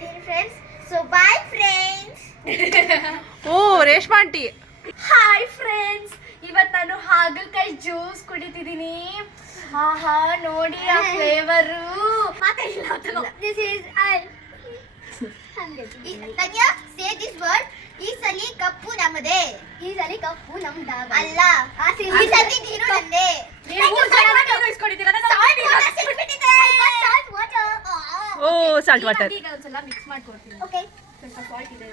dear friends. So bye friends. ಓ Reshma aunty. Hi friends, ಇವತ್ತು ನಾನು ಹಾಗಲಕಾಯಿ ಜ್ಯೂಸ್ ಕುಡಿತಿದ್ದೀನಿ. ಆಹಾ ನೋಡಿ ಆ flavour. This is Tanya, say this word. ಈ ಸಲಿ ಕಪ್ಪು ನಮ್ಮದೇ. ಈ ಸಲಿ ಕಪ್ಪು ನಮ್ದಾಗ ಅಲ್ಲ. ಈ ಸಲಿ ನೀರು ನಂದೇ. ಓ ಸಾಲ್ಟ್ ವಾಟರ್. ಈಗ ಒಂದ್ಸಲ ಮಿಕ್ಸ್ ಮಾಡ್ಕೊಡ್ತೀನಿ. ಓಕೆ, ಸ್ವಲ್ಪ ಸಾಲ್ಟ್ ಇದೆ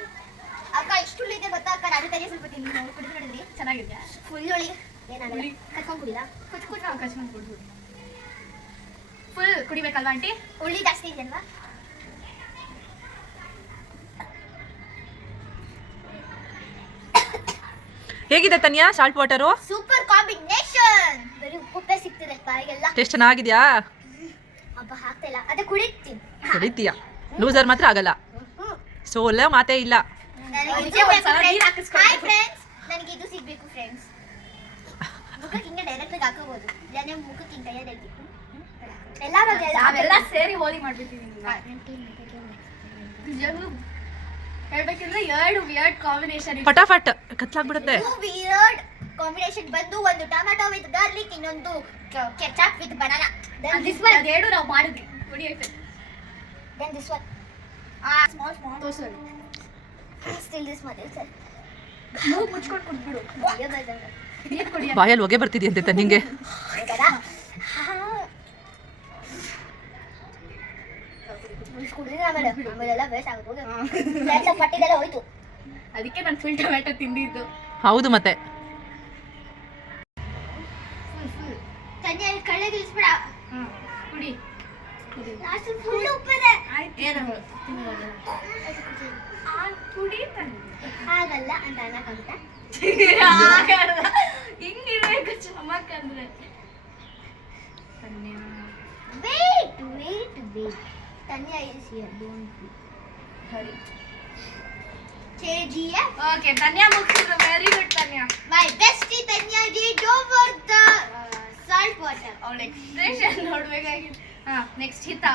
ಅಕ್ಕ. ಎಷ್ಟು ಇದೆ ಗೊತ್ತಾ ಅಕ್ಕ? ನಾನು ತಲೆ ಸ್ವಲ್ಪ ತಿಂದು ನೋಡಿ ಕುಡಿದ್ಬಿಡಿದ್ರಿ. ಚೆನ್ನಾಗಿದೆಯಾ? ಫುಲ್ ಒಳಗೆ ಏನಾಗಲ್ಲ. ಕಟ್ಕೊಂಡು ಕುಡಿಲ್ಲ. ಕಚ್ಕೊಂಡು ಕುಡಿದ್ಬಿಡು. Full ಕುಡಿಬೇಕಲ್ವಾ aunty? ಹುಳಿ ಜಾಸ್ತಿ ಇದೆ ಅಲ್ವಾ? ಹೇಗಿದೆ Tanya salt water? Super combination. ಬರೀ ಉಪ್ಪೇ ಸಿಗ್ತಿದೆ ಬಾಯಿಗೆಲ್ಲ. ಟೇಸ್ಟ್ ಚೆನ್ನಾಗಿದ್ಯಾ? ಅಬ್ಬ ಹಾಕ್ತಾ ಇಲ್ಲ, ಅದೇ ಕುಡಿತೀನಿ. ಕುಡಿತೀಯ, ಲೂಸರ್ ಮಾತ್ರ ಆಗಲ್ಲ. ಸೋಲ ಮಾತೇ ಇಲ್ಲ. ಹಾಯ್ ಫ್ರೆಂಡ್ಸ್, ನನಗೆ ಇದು ಸಿಗ್ಬೇಕು ಫ್ರೆಂಡ್ಸ್. ಮುಖಕ್ಕೆ ಹಿಂಗೆ ಡೈರೆಕ್ಟ್ ಆಗಿ ಹಾಕೋಬಹುದು, ಇಲ್ಲಾಂದ್ರೆ ಮುಖಕ್ಕೆ ಹಿಂಗೆ ಕೈಯಲ್ಲಿ ನಾವೆಲ್ಲ ಸೇರಿ ಹೋಲಿ ಮಾಡ್ಬಿಡ್ತೀವಿ. ಹೇಳ್ಬೇಕಂದ್ರೆ ಎರಡು ವಿಯರ್ಡ್ ಕಾಂಬಿನೇಷನ್. ಫಟಾಫಟ್ ಕತ್ಲಾಗ್ಬಿಡುತ್ತೆ. ವಿಯರ್ಡ್ ಕಾಂಬಿನೇಷನ್ ಬಂದು ಒಂದು ಟೊಮ್ಯಾಟೊ ವಿತ್ ಗಾರ್ಲಿಕ್, ಇನ್ನೊಂದು ketchup with banana. This one ಎರಡು ನಾವು ಮಾಡಿದ್ವಿ. ಕುಡಿ ಐತೆ. Then this one. Small. ತೋರ್ಸೋದು. Still this one. Sir. ಮೂಗು ಮುಚ್ಕೊಂಡು ಕುಡ್ಬಿಡು. ನೀರು ಕುಡಿ. ಬಾಯಲ್ಲಿ ಹೊಗೆ ಬರ್ತಿದೆಯಂತೆ ತನ್ನಿಂಗೆ. ಅದಕ್ಕೆ ನಾನು ಫುಲ್ ಟೊಮ್ಯಾಟೊ ತಿಂದಿದ್ದು. ಹೌದು ಮತ್ತೆ. ಕಳ್ಳೆಗಿಳಿಸ್ಬೇಡ. ಕುಡಿ. ಫುಲ್ ಉಪ್ಪಿದೆ. ಕುಡಿ. ಆಗಲ್ಲ ಅಂತ ಅನ್ನಕ್ಕಾಗುತ್ತ? ಹಿಂಗಿರ್ಬೇಕು ಚಮಕ್ ಅಂದ್ರೆ. Wait. Tanya is here. Don't be. Hurry. KGF. Okay, Tanya ಮುಗಿಸಿದ್ರು. Very good Tanya. My bestie Tanya did over the salt water. ಅವಳ ಎಕ್ಸ್ಪ್ರೆಷನ್ ನೋಡ್ಬೇಕಾಗಿದೆ. ನೆಕ್ಸ್ಟ್ ಹಿತ.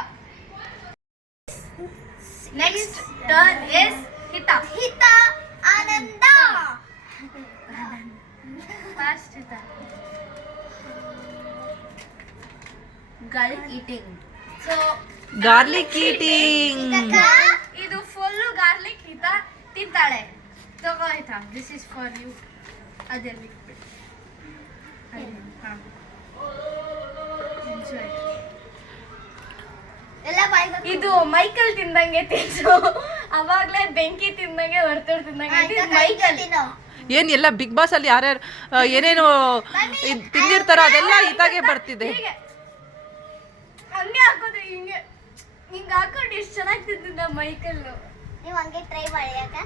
ನೆಕ್ಸ್ಟ್ ಟರ್ನ್ ಇಸ್ ಹಿತ. ಹಿತ ಆನಂದ. ಫಾಸ್ಟ್ ಹಿತ. Gulf eating. So garlic eating. ಇದು full garlic ಹಿತ ತಿಂತಾಳೆ. ತಗೋ ಹಿತ, ದಿಸ್ ಇಸ್ ಫಾರ್ ಯು. ಅದೇ ಲಿಕ್ವಿಡ್. ಎಲ್ಲ ಬಾಯಿಗೆ ಇದು ಮೈಕಲ್ ತಿಂದಂಗೆ ತಿಂದು, ಅವಾಗ್ಲೇ ಬೆಂಕಿ ತಿಂದಂಗೆ ಹೊರ್ತೋಡ್ ತಿಂದಂಗೆ ಮೈಕಲ್. ಏನ್ ಎಲ್ಲ ಬಿಗ್ ಬಾಸ್ ಅಲ್ಲಿ ಯಾರ್ಯಾರು ಏನೇನು ತಿಂದಿರ್ತಾರೋ ಅದೆಲ್ಲ ಇದಾಗೆ ಬರ್ತಿದೆ. ಹಂಗೆ ಹಾಕೋದು, ಹಿಂಗೆ ಹಾಕೊಂಡು ಎಷ್ಟು ಚೆನ್ನಾಗಿ ತಿಂತಿದ್ದ ಮೈಕಲ್. ನೀವು ಹಂಗೆ ಟ್ರೈ ಮಾಡಿ ಅಕ್ಕ.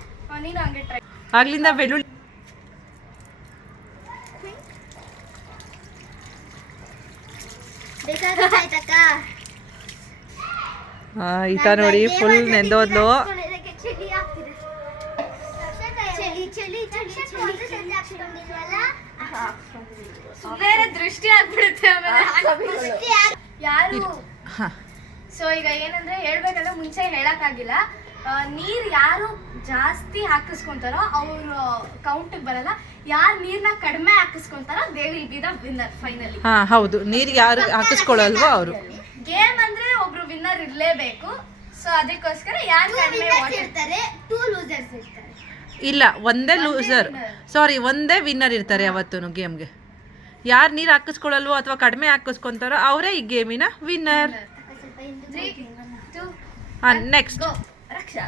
ನೀನು ಹಂಗೆ ಟ್ರೈ. ಆಗ್ಲಿಂದ ಬೆಳ್ಳುಳ್ಳಿ ಬೇಕಾಯ್ತಕ್ಕ. ಈತ ನೋಡಿ ಫುಲ್ ನೆಂದೋದ್ಲು. ಬೇರೆ ದೃಷ್ಟಿ ಆಗ್ಬಿಡುತ್ತೆ ಆಮೇಲೆ ಯಾರು. ಸೊ ಈಗ ಏನಂದ್ರೆ ಹೇಳ್ಬೇಕಂದ್ರೆ ಮುಂಚೆ ಹೇಳಕ್ಕಾಗಿಲ್ಲ. ನೀರ್ ಯಾರು ಜಾಸ್ತಿ ಹಾಕಿಸ್ಕೊಂತಾರೋ ಅವ್ರ ಕೌಂಟ್ ಬರಲ್ಲ. ಯಾರು ನೀರ್ನ ಕಡಿಮೆ ಹಾಕಿಸ್ಕೊಂತಾರೋ they will be the winner finally. ಹೌದು, ನೀರ್ ಯಾರು ಹಾಕಿಸ್ಕೊಳ್ಳಲ್ವೋ ಅವರು. ಗೇಮ್ ಅಂದ್ರೆ ಒಬ್ರು ವಿನ್ನರ್ ಇರ್ಲೇಬೇಕು. ಸೊ ಅದಕ್ಕೋಸ್ಕರ ಯಾರು ಕಡಿಮೆ ಇರ್ತಾರೆ, 2 ಲೂಸರ್ಸ್ ಇರ್ತಾರೆ. ಇಲ್ಲ, ಒಂದೇ ಲೂಸರ್, ಸಾರಿ ಒಂದೇ ವಿನ್ನರ್ ಇರ್ತಾರೆ ಯಾವತ್ತೂ ಗೇಮ್ಗೆ. ಯಾರು ನೀರು ಹಾಕಿಸ್ಕೊಳ್ಳಲ್ವೋ ಅಥವಾ ಕಡಿಮೆ ಹಾಕಿಸ್ಕೊಂತಾರೋ ಅವರೇ ಈ ಗೇಮಿನ ವಿನ್ನರ್. ನೆಕ್ಸ್ಟ್ ರಕ್ಷಾ.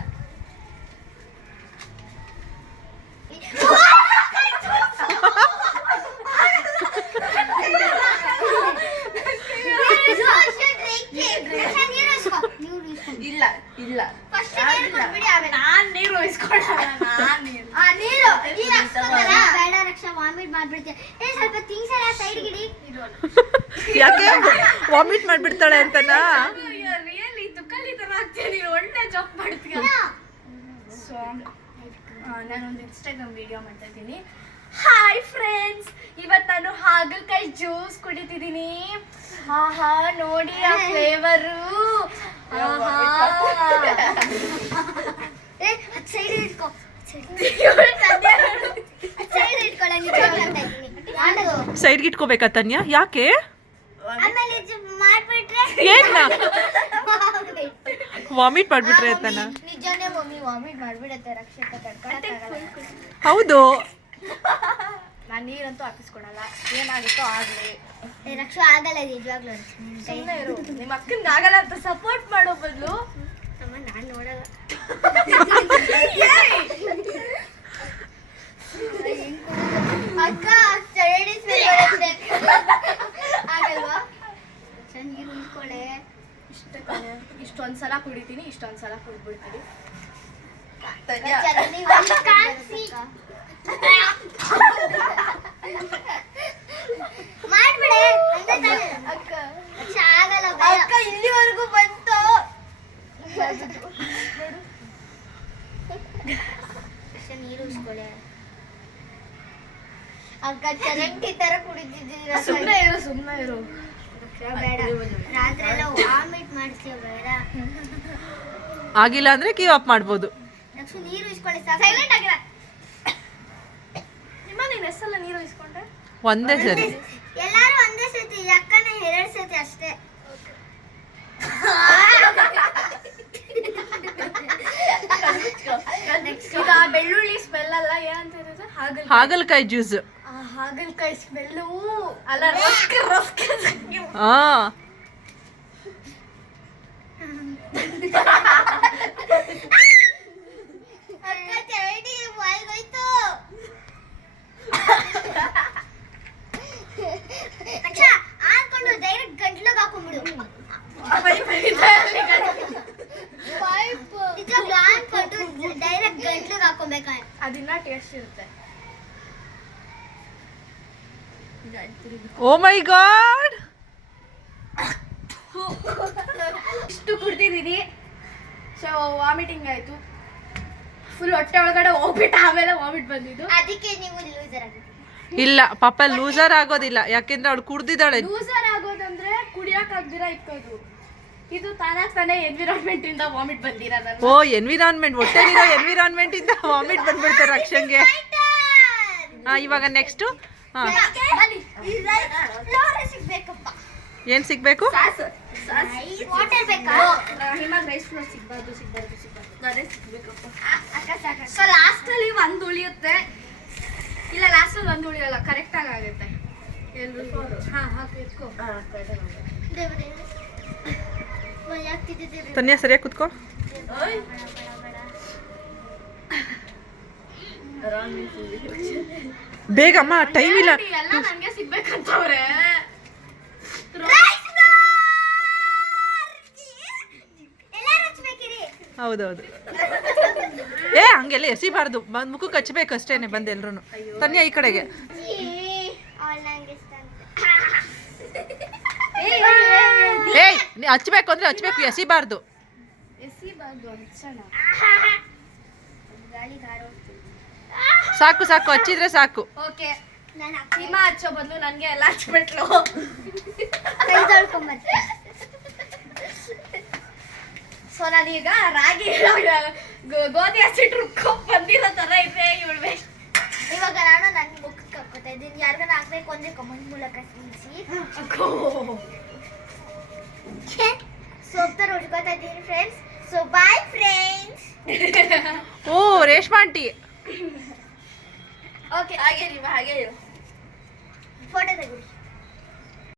ಇಲ್ಲ ನಾನ್ ನೀರು ಬೇಡ ರಕ್ಷಾ, ವಾಮಿಟ್ ಮಾಡ್ಬಿಡ್ತೀಯ. ಸ್ವಲ್ಪ ಥಿಂಗ್ಸ್ ಎಲ್ಲ ಸೈಡ್ ಗಿಡಿ. ಯಾಕೆ ವಾಮಿಟ್ ಮಾಡ್ಬಿಡ್ತಾಳೆ ಅಂತನಾ? ರಿಯಲಿ ತುಕಲಿ ತರ ಆಗ್ತೀಯ ನೀನು. ಒಳ್ಳೆ ಜಾಬ್ ಮಾಡ್ತೀಯ. ಸೊ ನಾನೊಂದು ಇನ್ಸ್ಟಾಗ್ರಾಮ್ ವಿಡಿಯೋ ಮಾಡ್ತಾ ಇದ್ದೀನಿ. ಹಾಯ್ ಫ್ರೆಂಡ್ಸ್, ಇವತ್ತು ನಾನು ಹಾಗಲಕಾಯಿ ಜ್ಯೂಸ್ ಕುಡಿತಿದ್ದೀನಿ. ಆಹಾ ನೋಡಿ ಆ ಫ್ಲೇವರು. ಆಹಾ ಸೈಡ್ಗೆ ಇಟ್ಕೋಬೇಕಾ ತನ್ಯ? ಯಾಕೆ? ಆಮೇಲೆ ಇದು ಮಾಡ್ಬಿಟ್ರೆ ಏನ್ನ ವಾಮಿಟ್ ಮಾಡ್ಬಿಟ್ರೆ ಅಂತನ? ನಿಜಾನೇ ಮಮ್ಮಿ ವಾಮಿಟ್ ಮಾಡ್ಬಿಡತ್ತೆ ರಕ್ಷಿತಾ ತಡ್ಕೊಳಕ್ಕಾಗಲ್ಲ. ಹೌದು. ನಾನು ನೀರಂತೂ ಹಾಕಿಸ್ಕೊಡಲ್ಲ, ಏನಾಗುತ್ತೋ ಆಗಲಿ. ರಕ್ಷಾ ಆಗಲ್ಲ ನಿಜವಾಗ್ಲೂ. ಸುಮ್ಮನೆ ಇರು, ನಿಮ್ಮ ಅಕ್ಕನಿಗೆ ಆಗಲ್ಲ ಅಂತ ಸಪೋರ್ಟ್ ಮಾಡೋ ಬದಲು ನಾನು ನೋಡಲ್ಲ. ಅಕ್ಕ ಆಗಲ್ವಾ? ನೀರು ಉಳ್ಕೊಳೆ. ಇಷ್ಟೊಂದ್ಸಲ ಕುಡಿತೀನಿ, ಇಷ್ಟೊಂದ್ಸಲ ಕುಡ್ಬಿಡ್ತೀನಿ. ಮಾಡ್ಬಿಡೆ ಅಕ್ಕ. ಆಗಲ್ಲ ಅಕ್ಕ, ಇಲ್ಲಿವರೆಗೂ ಬಂತು. ನೀರು ಉಸ್ಕೊಳೆ ಅಕ್ಕ. ಚರಂಡಿ ತರ ಕುಡಿದಿದ್ದೀರ. ಸುಮ್ಮನೆ ಇರು, ಸುಮ್ಮನೆ ಇರು. ಬೇಡ, ರಾತ್ರಿ ಎಲ್ಲ ವಾಮಿಟ್ ಮಾಡ್ತೀಯ ಬೇಡ. ಆಗಿಲ್ಲ ಅಂದ್ರೆ ಗಿವ್ ಅಪ್ ಮಾಡ್ಬೋದು. ಲಕ್ಷ್ಮಿ ನೀರು ಇಸ್ಕೊಳ್ಳಿ ಸಾಕು. ಸೈಲೆಂಟ್ ಆಗಿರ. ನಿಮ್ಮ ನೀನು ಎಷ್ಟೆಲ್ಲ ನೀರು ಇಸ್ಕೊಂಡೆ? ಒಂದೇ ಸರಿ. ಎಲ್ಲಾರು ಒಂದೇ ಸತಿ, ಅಕ್ಕನ 2 ಸತಿ ಅಷ್ಟೇ. ಈಗ ಬೆಳ್ಳುಳ್ಳಿ ಸ್ಮೆಲ್ ಅಲ್ಲ, ಏನಂತ ಇರೋದು? ಹಾಗಲಕಾಯಿ ಜ್ಯೂಸ್. ಹಾಗಲಕಾಯಿ ಸ್ಮೆಲ್ಲು ಅಲ್ಲ, ರಸ್ಕ್ ರಸ್ಕ್. ಹಾ, ಅಕ್ಕ ಚರಂಡಿ ಬಾಯ್ಗೋಯ್ತು. ಅಚ್ಚಾ ಹಾಕೊಂಡು ಡೈರೆಕ್ಟ್ ಗಂಟ್ಲಿಗೆ ಹಾಕೊಂಡ್ಬಿಡು. ನಿಜವಾಗ್ಲೂ ಹಾಕೊಂಡು ಡೈರೆಕ್ಟ್ ಗಂಟ್ಲಿಗೆ ಹಾಕೊಬೇಕಾ? ಅದಿನ್ನ ಟೇಸ್ಟ್ ಇರುತ್ತೆ. ಓ ಮೈ ಗಾಡ್, ಇಷ್ಟು ಕುಡ್ದಿದ್ದೀನಿ. ಸೊ ವಾಮಿಟಿಂಗ್ ಆಯ್ತು, ಫುಲ್ ಹೊಟ್ಟೆ ಒಳಗಡೆ ಹೋಗ್ಬಿಟ್ಟು ಆಮೇಲೆ ವಾಮಿಟ್ ಬಂದಿದ್ದು. ಅದಕ್ಕೆ ನೀವು ಲೂಸರ್ ಆಗಿದ್ದೀರಿ. ಇಲ್ಲ ಪಾಪ ಲೂಸರ್ ಆಗೋದಿಲ್ಲ, ಯಾಕೆಂದ್ರೆ ಅವಳು ಕುಡ್ದಿದ್ದಾಳೆ. ಲೂಸರ್ ಆಗೋದಂದ್ರೆ ಕುಡಿಯಕ್ ಆಗ್ದಿರ ಇಕ್ಕೋದು. ಇದು ತಾನೇ ಎನ್ವಿರಾನ್ಮೆಂಟ್ ಇಂದ ವಾಮಿಟ್ ಬಂದಿರೋದಲ್ಲ. ಓ ಎನ್ವಿರಾನ್ಮೆಂಟ್, ಹೊಟ್ಟೆಲಿರೋ ಎನ್ವಿರಾನ್ಮೆಂಟ್ ಇಂದ ವಾಮಿಟ್ ಬಂದ್ಬಿಡ್ತಾರೆ ರಕ್ಷನ್ಗೆ. ಇವಾಗ ನೆಕ್ಸ್ಟ್ ಸಿಗ್ಬೇಕಪ್ಪ. ಏನ್ ಸಿಗ್ಬೇಕು? ವಾಟರ್ ಬೇಕಾ? ಹಿಮಾಗ್ ರೈಸ್ ಫ್ಲೋರ್ ಸಿಗ್ಬಾರ್ದು. ಅದೇ ಸಿಗ್ಬೇಕಪ್ಪ. ಅಕ್ಕ ಸಾಕ. ಸೊ ಲಾಸ್ಟ್ ಅಲ್ಲಿ ಒಂದು ಉಳಿಯುತ್ತೆ, ಇಲ್ಲ ಲಾಸ್ಟ್ ಅಲ್ಲಿ ಒಂದು ಉಳಿಯಲ್ಲ, ಕರೆಕ್ಟ್ ಆಗುತ್ತೆ. ಹಾ ಹಾಕಿ ಇಟ್ಕೋ. ತನ್ಯ ಸರಿಯಾಗಿ ಕುತ್ಕೋ. ಬೇಗಮ್ಮ, ಟೈಮ್ ಇಲ್ಲ. ಎಲ್ಲ ನಂಗೆ ಸಿಗ್ಬೇಕಂತವ್ರೆ. ಹೌದೌದು. ಏ ಹಂಗೆಲ್ಲ ಎಸಿಬಾರ್ದು, ಬಂದ್ ಮುಖಕ್ಕೆ ಹಚ್ಬೇಕು ಅಷ್ಟೇನೆ ಬಂದು ಎಲ್ರು. ತನ್ಯ ಈ ಕಡೆಗೆ. ಏಯ್ ಹಚ್ಬೇಕು ಅಂದ್ರೆ ಹಚ್ಬೇಕು, ಎಸಿಬಾರ್ದು. ಸಾಕು ಸಾಕು, ಹಚ್ಚಿದ್ರೆ ಸಾಕು. ಓಕೆ, ಹಿಮಾ ಹಚ್ಚೋ ಬದಲು ನನಗೆ ಎಲ್ಲ ಹಚ್ಬಿಟ್ಲು. ಸೊ ನಾನೀಗ ರಾಗಿ ಗೋಧಿ ಹಚ್ಚಿಟ್ಟು ರುಬ್ಕೊಂಡ್ ಬಂದಿರೋ ತರ ಇದೆ ಇವಳು. ಇವಾಗ ನಾನು ನನ್ನ ಮುಖಕ್ಕೆ ಹಾಕೋತಾ ಇದ್ದೀನಿ. ಯಾರಿಗಾನ ಹಾಕ್ಬೇಕು ಅಂದ್ರೆ ಕಮೆಂಟ್ ಮೂಲಕ ತಿಳಿಸಿ. ಸೋಪ್ ತರ ಉಡ್ಕೋತಾ ಇದ್ದೀನಿ ಫ್ರೆಂಡ್ಸ್. So bye friends. ಓ ರೇಷ್ಮಾ ಆಂಟಿ. ಓಕೆ, ಹಾಗೆ ಫೋಟೋ ತೆಗಿರಿ.